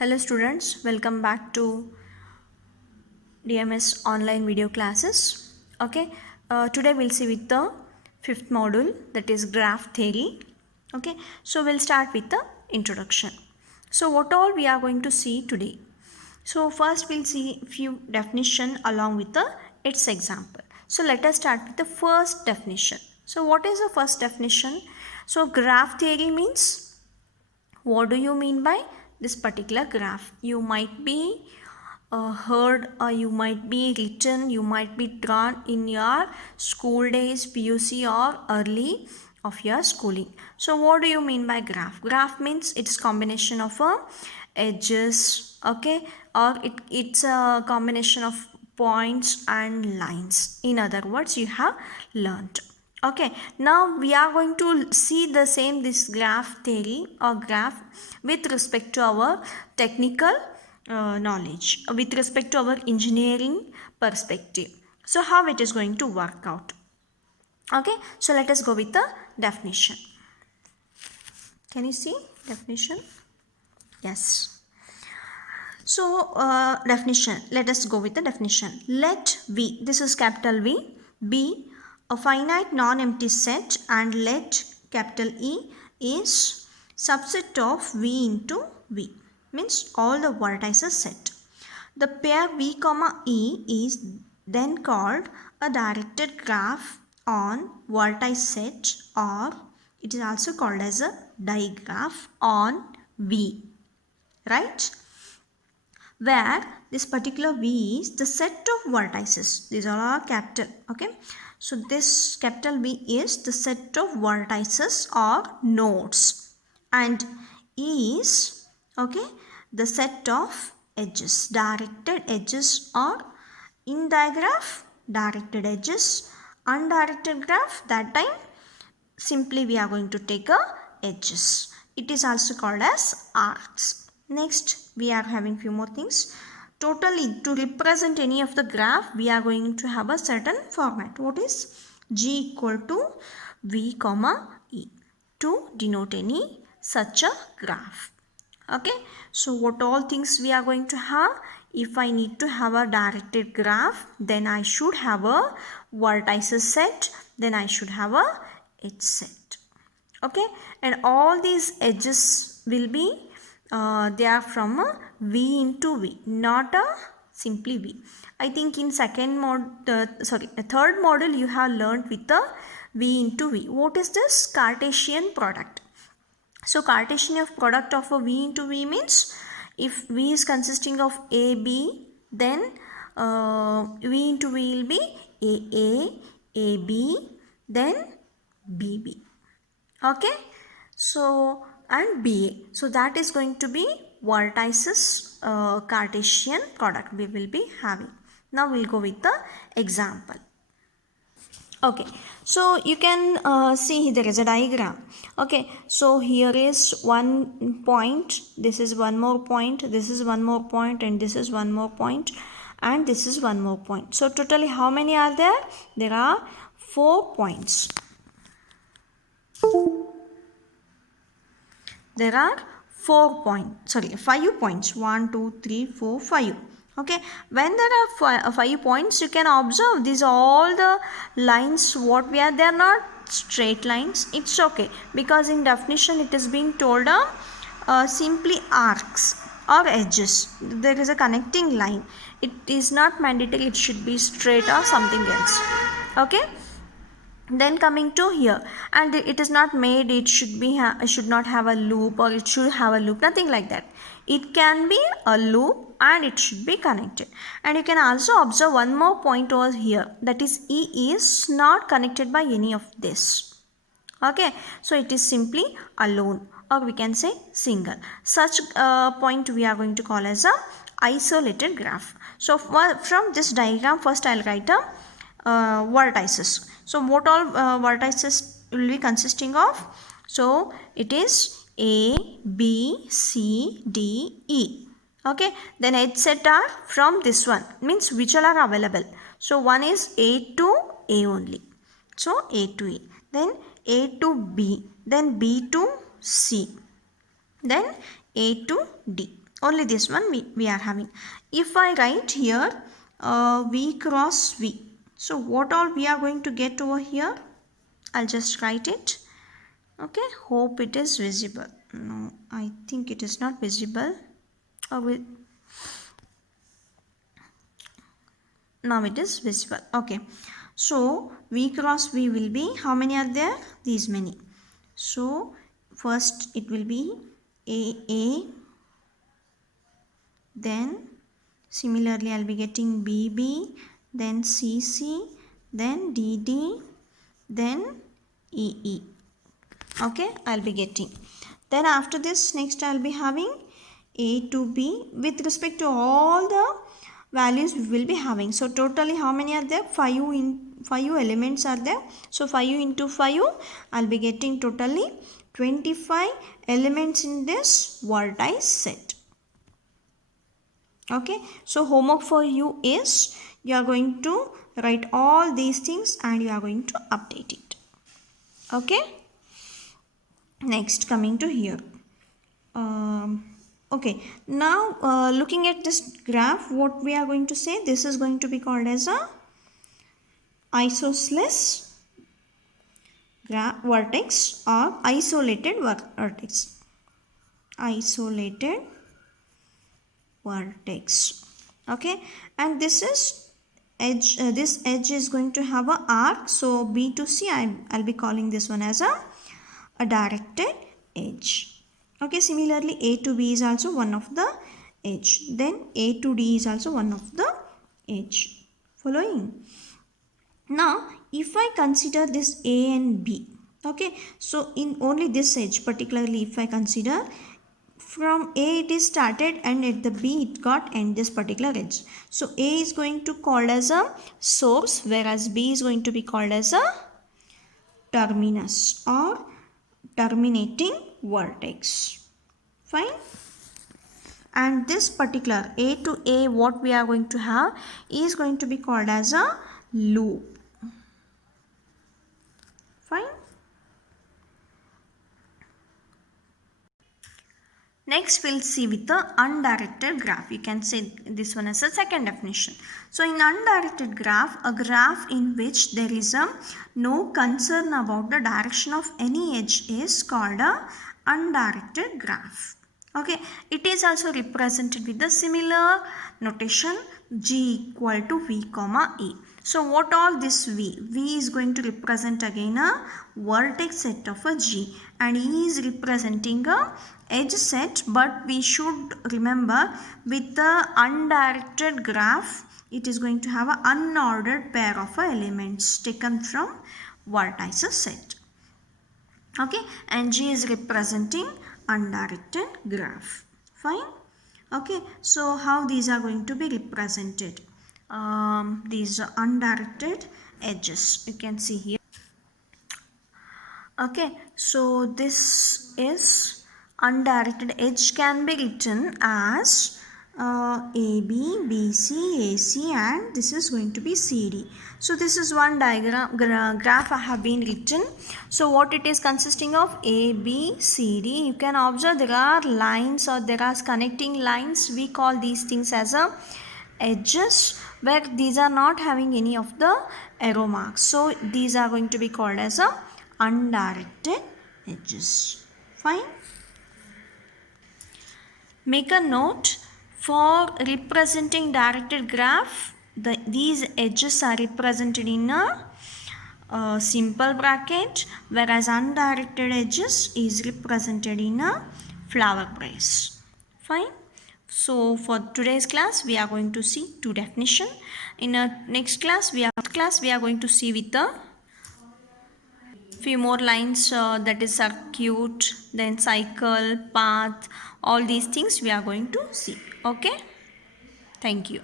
Hello students, welcome back to DMS online video classes. Okay, today we'll see with the fifth module, that is graph theory. Okay, so we'll start with the introduction. So what all we are going to see today? So first we'll see few definition along with its example. So let us start with the first definition. So what is the first definition? So graph theory means, what do you mean by this particular graph? You might be heard, or you might be written, you might be drawn in your school days, PUC or early of your schooling. So what do you mean by graph? Graph means it's combination of edges, okay, or it's a combination of points and lines. In other words, you have learnt. Okay, now we are going to see the same this graph theory or graph with respect to our technical knowledge, with respect to our engineering perspective. So how it is going to work out? Okay, so let us go with the definition. Can you see definition? Yes. So definition, let us go with the definition. Let V, this is capital V, be a finite non-empty set, and let capital E is subset of V into V, means all the vertices set. The pair V comma E is then called a directed graph on vertex set, or it is also called as a digraph on V, right? Where this particular V is the set of vertices. These all are capital, okay? So this capital V is the set of vertices or nodes, and E is, okay, the set of edges, directed edges, or in digraph directed edges, undirected graph, that time simply we are going to take a edges. It is also called as arcs. Next we are having few more things. Totally, to represent any of the graph, we are going to have a certain format. What is G equal to V comma E to denote any such a graph. Okay, so what all things we are going to have? If I need to have a directed graph, then I should have a vertices set, then I should have a edge set. Okay, and all these edges will be they are from a V into V, not a simply V. I think in third model you have learnt with the V into V. What is this? Cartesian product. So Cartesian product of a V into V means, if V is consisting of AB, then V into V will be AA, AB, then BB. Okay, so and BA. So that is going to be vertices Cartesian product we will be having. Now we'll go with the example. Okay, so you can see there is a diagram. Okay, so here is one point, this is one more point, this is one more point, and this is one more point, and this is one more point. So totally how many are there? There are 4 points. There are 5 points. 1, 2, 3, 4, 5. Okay, when there are 5 points, you can observe these all the lines what we are, they are not straight lines. It's okay, because in definition it is being told simply arcs or edges. There is a connecting line. It is not mandatory it should be straight or something else. Okay, then coming to here, and it is not made it should be should not have a loop, or it should have a loop, nothing like that. It can be a loop and it should be connected. And you can also observe one more point over here, that is E is not connected by any of this. Okay, so it is simply alone, or we can say single. Such point we are going to call as a isolated graph. So from this diagram, first I'll write a vertices. So what all vertices will be consisting of? So it is A, B, C, D, E. Okay, then edge set are from this one, means which all are available. So one is A to A only. So A to A. Then A to B. Then B to C. Then A to D. Only this one we are having. If I write here V cross V, so what all we are going to get over here? I'll just write it. Okay, hope it is visible. No, I think it is not visible. Now it is visible. Okay, so V cross V will be, how many are there? These many. So first it will be AA, then similarly I'll be getting BB, then CC, then DD, then EE. Okay, I'll be getting. Then after this, next I'll be having A to B. With respect to all the values we will be having. So totally how many are there? 5 elements are there. So 5 into 5, I'll be getting totally 25 elements in this vertex set. Okay, so homework for you is, you are going to write all these things and you are going to update it. Okay, next coming to here. Okay, now looking at this graph, what we are going to say, this is going to be called as a isosceles vertex or isolated vertex. Isolated vertex. Okay, and this is edge, this edge is going to have a arc, so B to C, I'll be calling this one as a directed edge. Okay, similarly A to B is also one of the edge, then A to D is also one of the edge. Following? Now if I consider this A and B, okay, so in only this edge particularly, if I consider from A it is started and at the B it got end this particular edge. So A is going to called as a source, whereas B is going to be called as a terminus or terminating vertex. Fine. And this particular A to A, what we are going to have is going to be called as a loop. Fine. Next we'll see with the undirected graph. You can say this one as a second definition. So in undirected graph, a graph in which there is no concern about the direction of any edge is called a undirected graph. Okay, it is also represented with the similar notation G equal to V comma E. So what all this V? V is going to represent again a vertex set of a G and E is representing a edge set, but we should remember with the undirected graph it is going to have an unordered pair of elements taken from vertices set. Okay, and G is representing undirected graph. Fine. Okay, so how these are going to be represented? These are undirected edges, you can see here. Okay, so this is undirected edge, can be written as AB, BC, AC, and this is going to be CD. So this is one diagram graph I have been written. So what it is consisting of? A, B, C, D. You can observe there are lines or there are connecting lines. We call these things as a edges, where these are not having any of the arrow marks. So these are going to be called as a undirected edges. Fine. Make a note, for representing directed graph, these edges are represented in a simple bracket, whereas undirected edges is represented in a flower brace. Fine. So for today's class we are going to see two definition. In a next class we are going to see with the few more lines, that is circuit, then cycle, path, all these things we are going to see. Okay, thank you.